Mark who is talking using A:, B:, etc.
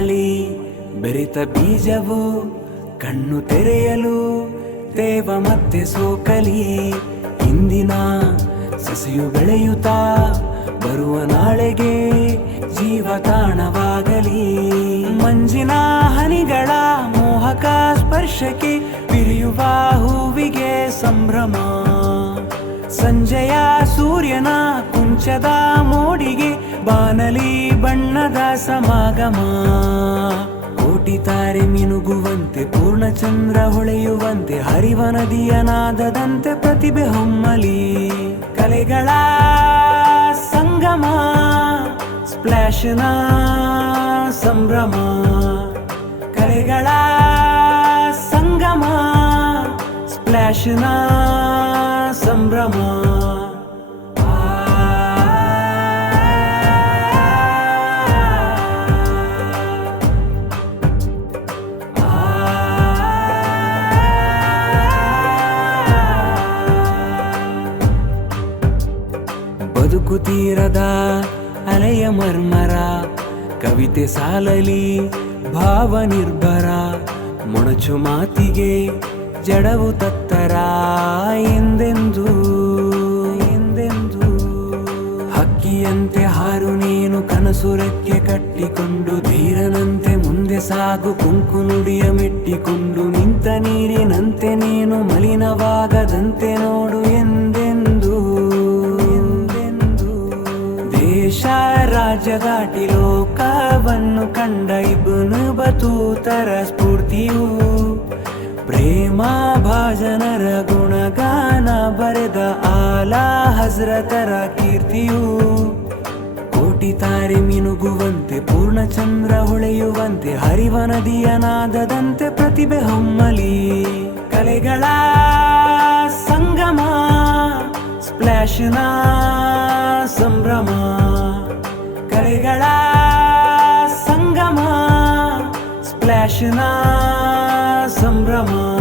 A: ಮಣ್ಣಲಿ ಬೆರಿತ ಬೀಜವು ಕಣ್ಣು ತೆರೆಯಲು ದೇವ ಮತ್ತೆ ಸೋಕಲಿ. ಇಂದಿನ ಸಸಿಯು ಬೆಳೆಯುತ್ತಾ, ಬರುವ ನಾಳೆಗೆ ಜೀವ ತಾಣವಾಗಲಿ. ಮಂಜಿನ ಹನಿಗಳ ಮೋಹಕ ಸ್ಪರ್ಶಕ್ಕೆ ಬಿರಿಯುವ ಹೂವಿಗೆ ಸಂಭ್ರಮ. ಸಂಜೆಯ ಸೂರ್ಯನ ಕುಂಚದ ಮೋಡಿಗೆ ಬಾನಲಿ ಬಣ್ಣದ ಸಮಾಗಮ. ಕೋಟಿ ತಾರೆ ಮಿನುಗುವಂತೆ, ಪೂರ್ಣಚಂದ್ರ ಹೊಳೆಯುವಂತೆ, ಹರಿವ ನದಿಯ ನಾದದಂತೆ ಪ್ರತಿಭೆ ಹೊಮ್ಮಲಿ. ಕಲೆಗಳ ಸಂಗಮ, ಸ್ಪ್ಲಾಶನ ಸಂಭ್ರಮ. ಕಲೆಗಳ ಸಂಗಮ, ಸ್ಪ್ಲಾಶನ ಸಂಭ್ರಮ. ಬದುಕು ತೀರದ ಅಲೆಯ ಮರ್ಮರ, ಕವಿತೆ ಸಾಲಲಿ ಭಾವ ನಿರ್ಭರ, ಮೊಣಚು ಮಾತಿಗೆ ಜಡವು ತತ್ತರ, ಎಂದೆಂದು ಎಂದೆಂದು. ಹಕ್ಕಿಯಂತೆ ಹಾರು ನೀನು ಕನಸು ರೆಕ್ಕೆ ಕಟ್ಟಿಕೊಂಡು, ಧೀರನಂತೆ ಮುಂದೆ ಸಾಗು ಕುಂಕು ನುಡಿಯ ಮೆಟ್ಟಿಕೊಂಡು, ನಿಂತ ನೀರಿನಂತೆ ನೀನು ಮಲಿನವಾಗದಂತೆ ನೋಡು ದಾಟಿ ಲೋಕವನ್ನು ಕಂಡ ಇಬ್ಬನು ಬತೂತರ ಸ್ಫೂರ್ತಿಯು. ಪ್ರೇಮ ಭಾಜನರ ಗುಣಗಾನ ಬರೆದ ಆಲಾ ಹಜ್ರತರ ಕೀರ್ತಿಯು. ಕೋಟಿ ತಾರೆ ಮಿನುಗುವಂತೆ, ಪೂರ್ಣಚಂದ್ರ ಹೊಳೆಯುವಂತೆ, ಹರಿವ ನದಿಯ ನಾದದಂತೆ ಪ್ರತಿಭೆ ಹೊಮ್ಮಲಿ. ಕಲೆಗಳ ಸಂಗಮ ಸ್ಪ್ಲಾಶನ ಸಂಭ್ರಮ. ಕಲೆಗಳ ಸಂಗಮ ಸ್ಪ್ಲಾಶನ ಸಂಭ್ರಮ.